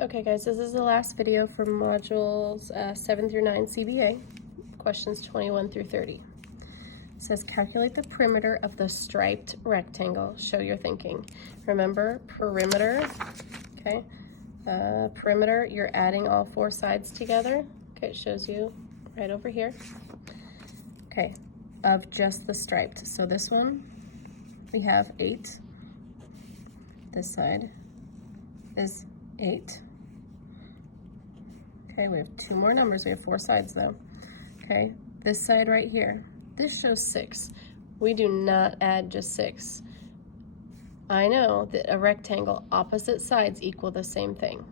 Okay guys, this is the last video from modules 7 through 9 CBA, questions 21 through 30. It says calculate the perimeter of the striped rectangle. Show your thinking. Remember, perimeter, okay? Perimeter, you're adding all four sides together. Okay, it shows you right over here. Okay, of just the striped. So this one, we have 8. This side is 8. Okay, we have 2 more numbers. We have 4 sides though. Okay, this side right here, this shows 6. We do not add just 6. I know that a rectangle opposite sides equal the same thing.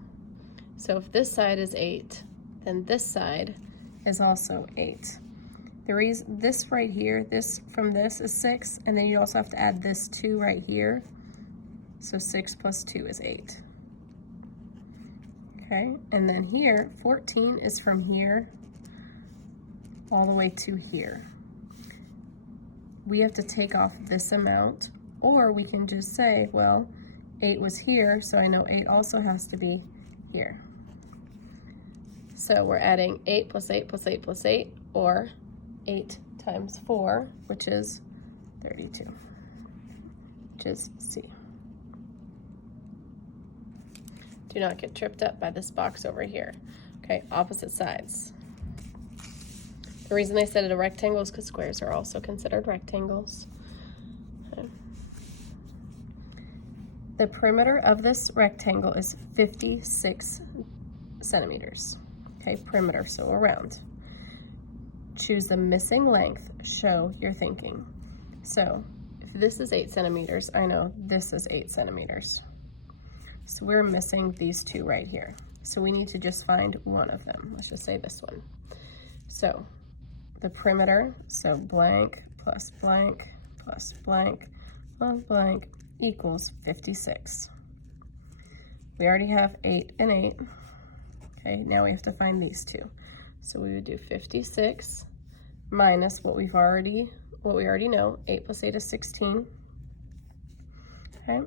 So if this side is 8, then this side is also 8. The reason this right here, this from this is 6, and then you also have to add this 2 right here. So 6 plus 2 is 8. Okay, and then here, 14 is from here all the way to here. We have to take off this amount, or we can just say, well, 8 was here, so I know 8 also has to be here. So we're adding 8 plus 8 plus 8 plus 8, or 8 times 4, which is 32, which is C. Do not get tripped up by this box over here. Okay, opposite sides. The reason I said it a rectangle is because squares are also considered rectangles. Okay. The perimeter of this rectangle is 56 centimeters. Okay, perimeter, so around. Choose the missing length, show your thinking. So if this is 8 centimeters, I know this is 8 centimeters. So we're missing these 2 right here. So we need to just find one of them. Let's just say this one. So the perimeter, so blank plus blank plus blank plus blank equals 56. We already have 8 and 8. Okay, now we have to find these 2. So we would do 56 minus what we already know. 8 plus 8 is 16. Okay.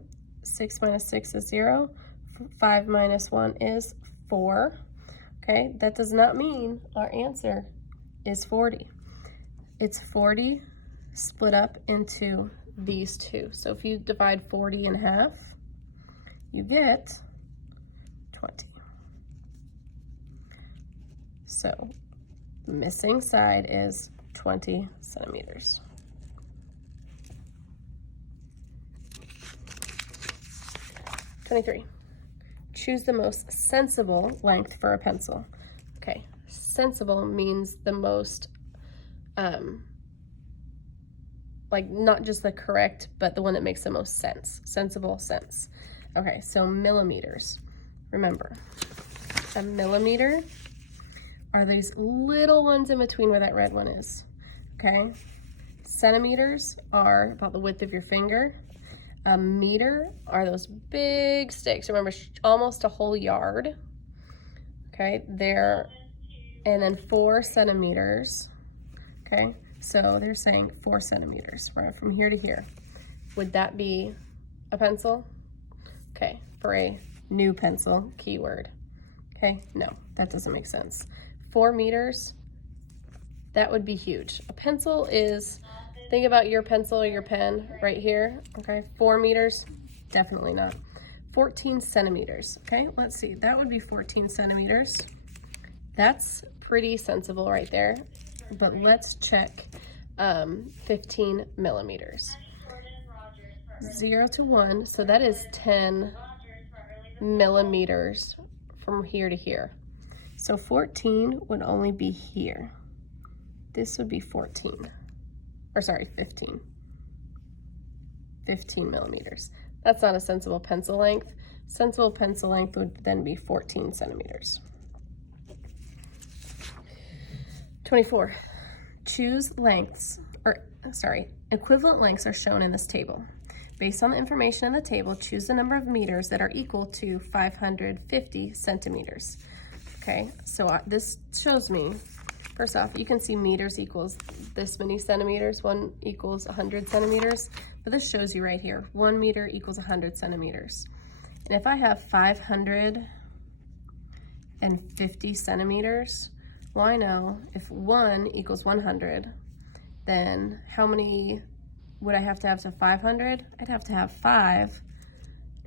6 minus 6 is 0. 5 minus 1 is 4. Okay, that does not mean our answer is 40. It's 40 split up into these 2. So if you divide 40 in half, you get 20. So the missing side is 20 centimeters. Choose the most sensible length for a pencil. Okay, sensible means the most, like not just the correct, but the one that makes the most sense. Sensible sense. Okay, so millimeters. Remember, a millimeter are these little ones in between where that red one is. Okay, centimeters are about the width of your finger. A meter are those big sticks. Remember, almost a whole yard. Okay, there, and then 4 centimeters. Okay, so they're saying 4 centimeters, right, from here to here. Would that be a pencil? Okay, for a new pencil, keyword. Okay, no, that doesn't make sense. 4 meters, that would be huge. A pencil is, think about your pencil or your pen right here, okay? 4 meters, definitely not. 14 centimeters, okay? Let's see, that would be 14 centimeters. That's pretty sensible right there, but let's check 15 millimeters. 0 to 1, so that is 10 millimeters from here to here. So 14 would only be here. This would be 14. Or sorry, 15. 15 millimeters. That's not a sensible pencil length. Sensible pencil length would then be 14 centimeters. 24. Choose lengths, equivalent lengths are shown in this table. Based on the information in the table, choose the number of meters that are equal to 550 centimeters. Okay, so this shows me, first off, you can see meters equals this many centimeters, 1 equals 100 centimeters, but this shows you right here, 1 meter equals 100 centimeters. And if I have 500 and 50 centimeters. Well, I know if 1 equals 100, then how many would I have to 500? I'd have to have 5,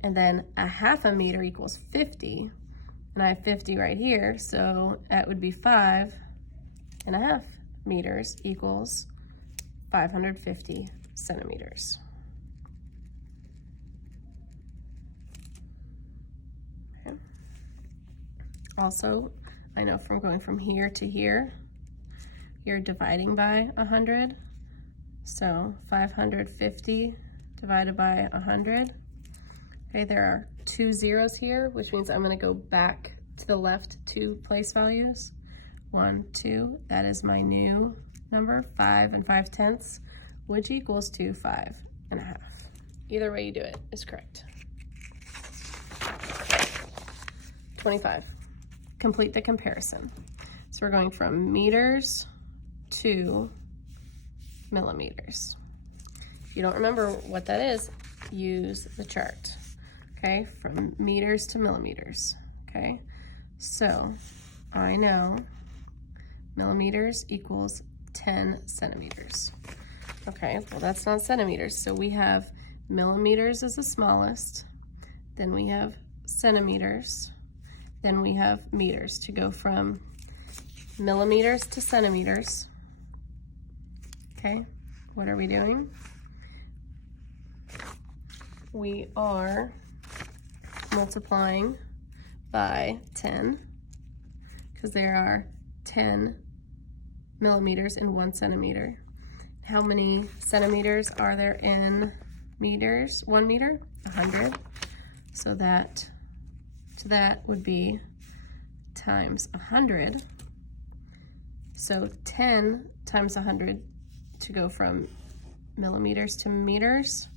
and then a half a meter equals 50, and I have 50 right here, so that would be 5.5 meters equals 550 centimeters. Okay. Also, I know from going from here to here, you're dividing by 100. So 550 divided by 100. Okay, there are 2 zeros here, which means I'm going to go back to the left 2 place values. 1, 2, that is my new number, 5 and 5/10, which equals to 5.5. Either way you do it is correct. 25. Complete the comparison. So we're going from meters to millimeters. If you don't remember what that is, use the chart. Okay, from meters to millimeters. Okay, so I know millimeters equals 10 centimeters. Okay, well that's not centimeters, so we have millimeters as the smallest, then we have centimeters, then we have meters. To go from millimeters to centimeters, okay, what are we doing? We are multiplying by 10, because there are 10 millimeters in 1 centimeter. How many centimeters are there in meters? 1 meter? 100. So that would be times 100. So 10 times 100 to go from millimeters to meters,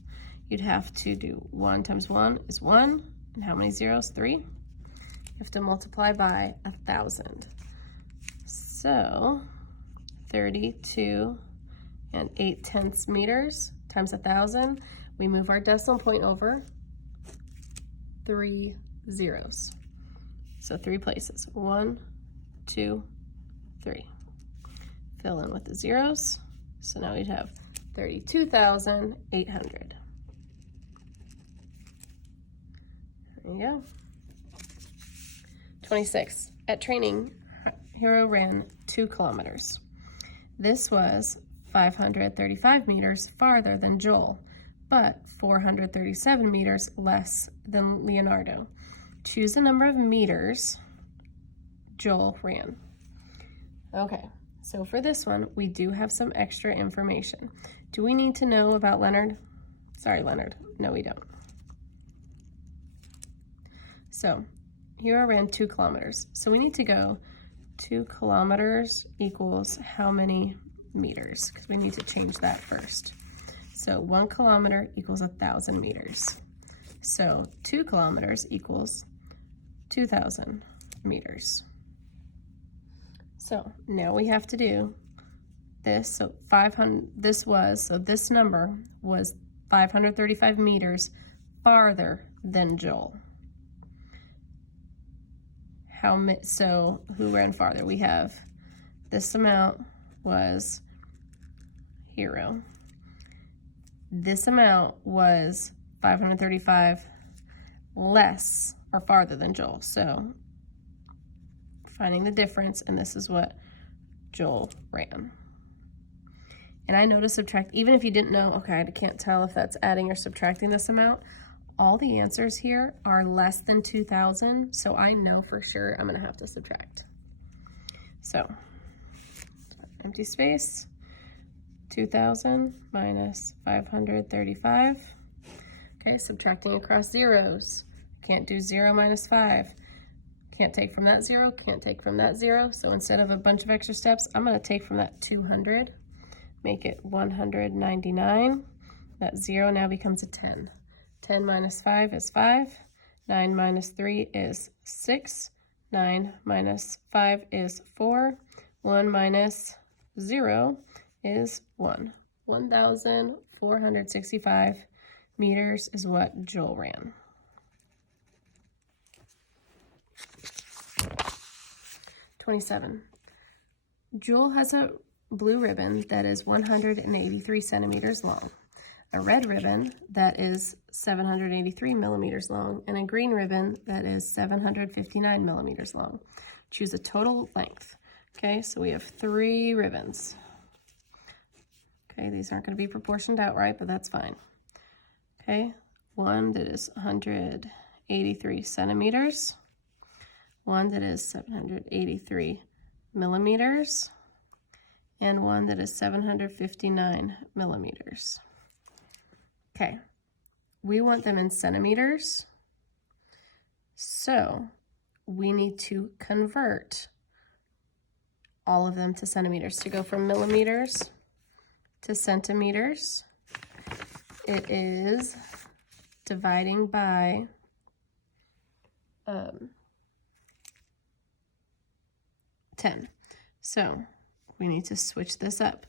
you'd have to do 1 times 1 is 1. And how many zeros? 3. You have to multiply by 1,000. So 32 and 8/10 meters times 1,000. We move our decimal point over 3 zeros. So 3 places. 1, 2, 3. Fill in with the zeros. So now we'd have 32,800. There you go. 26. At training, Hero ran 2 kilometers. This was 535 meters farther than Joel, but 437 meters less than Leonardo. Choose the number of meters Joel ran. Okay, so for this one, we do have some extra information. Do we need to know about Leonard? Sorry, Leonard. No, we don't. So, Hero ran 2 kilometers. So we need to go 2 kilometers equals how many meters? Because we need to change that first. So 1 kilometer equals 1,000 meters. So 2 kilometers equals 2,000 meters. So now we have to do this. So 500, this number was 535 meters farther than Joel. So who ran farther? We have this amount was Hero. This amount was 535 less or farther than Joel. So finding the difference, and this is what Joel ran. And I know to subtract, even if you didn't know, okay, I can't tell if that's adding or subtracting this amount, all the answers here are less than 2,000, so I know for sure I'm gonna have to subtract. So, empty space, 2,000 minus 535. Okay, subtracting across zeros. Can't do 0 minus 5. Can't take from that 0, can't take from that 0. So instead of a bunch of extra steps, I'm gonna take from that 200, make it 199. That 0 now becomes a 10. 10 minus 5 is 5. 9 minus 3 is 6. 9 minus 5 is 4. 1 minus 0 is 1. 1,465 meters is what Joel ran. 27. Jewel has a blue ribbon that is 183 centimeters long, a red ribbon that is 783 millimeters long, and a green ribbon that is 759 millimeters long. Choose a total length. Okay, so we have 3 ribbons. Okay, these aren't going to be proportioned out right, but that's fine. Okay, one that is 183 centimeters, one that is 783 millimeters, and one that is 759 millimeters. Okay, we want them in centimeters, so we need to convert all of them to centimeters. To go from millimeters to centimeters, it is dividing by 10. So we need to switch this up.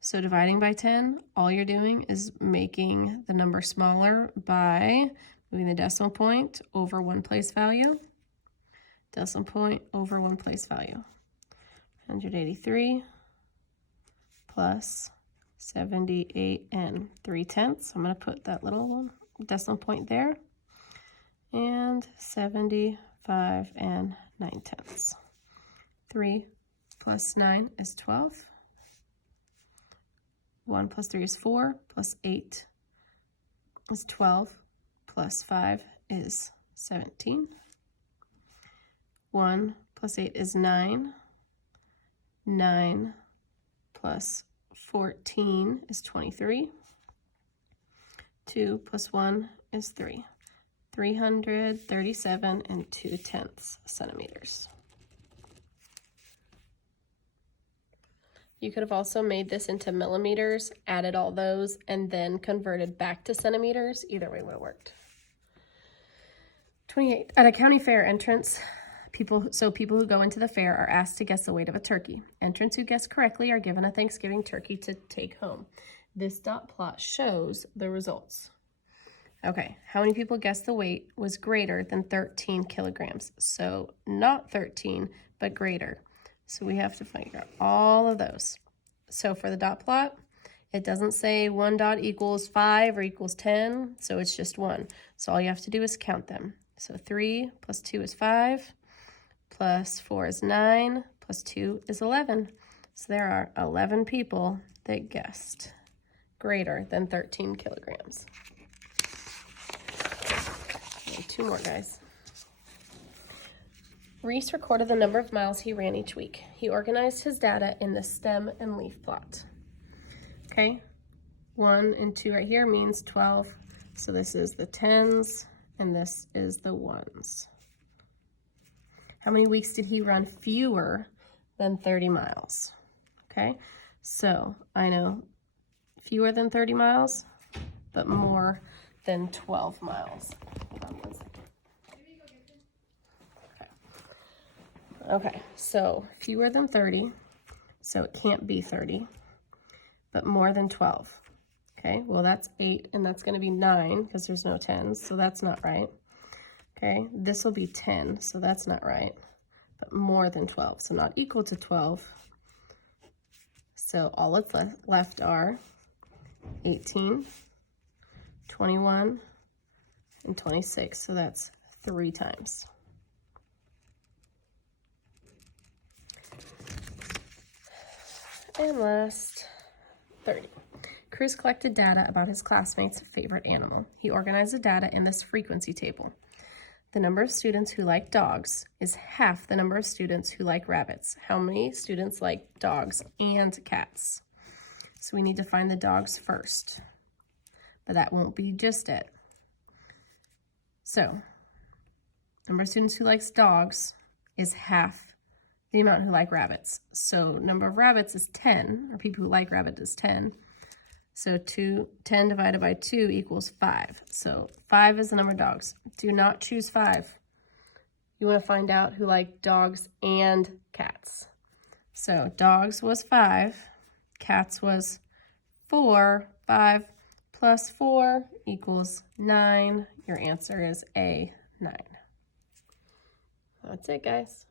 So dividing by 10, all you're doing is making the number smaller by moving the decimal point over one place value, decimal point over one place value. 183 plus 78 and 3/10. I'm going to put that little decimal point there. And 75 and 9/10. 3 plus 9 is 12. 1 plus 3 is 4, plus 8 is 12, plus 5 is 17. 1 plus 8 is 9. 9 plus 14 is 23. 2 plus 1 is 3. 337 and 2/10 centimeters. You could have also made this into millimeters, added all those, and then converted back to centimeters. Either way would have worked. 28. At a county fair entrance, people who go into the fair are asked to guess the weight of a turkey. Entrants who guess correctly are given a Thanksgiving turkey to take home. This dot plot shows the results. Okay, how many people guessed the weight was greater than 13 kilograms? So not 13, but greater. So we have to figure out all of those. So for the dot plot, it doesn't say 1 dot equals 5 or equals 10, so it's just 1. So all you have to do is count them. So 3 plus 2 is 5, plus 4 is 9, plus 2 is 11. So there are 11 people that guessed greater than 13 kilograms. Okay, 2 more, guys. Reese recorded the number of miles he ran each week. He organized his data in the stem and leaf plot. Okay, 1 and 2 right here means 12. So this is the 10s and this is the 1s. How many weeks did he run fewer than 30 miles? Okay, so I know fewer than 30 miles, but more than 12 miles. Okay, so fewer than 30, so it can't be 30, but more than 12. Okay, well that's 8, and that's going to be 9 because there's no 10s, so that's not right. Okay, this will be 10, so that's not right, but more than 12, so not equal to 12. So all that's left are 18, 21, and 26, so that's 3 times. And last, 30. Cruz collected data about his classmates' favorite animal. He organized the data in this frequency table. The number of students who like dogs is half the number of students who like rabbits. How many students like dogs and cats? So we need to find the dogs first, but that won't be just it. So, number of students who likes dogs is half the amount who like rabbits. So number of rabbits is 10, or people who like rabbits is 10. So 10 divided by 2 equals 5. So 5 is the number of dogs. Do not choose 5. You want to find out who like dogs and cats. So dogs was 5, cats was 4. 5 plus 4 equals 9. Your answer is A, 9. That's it, guys.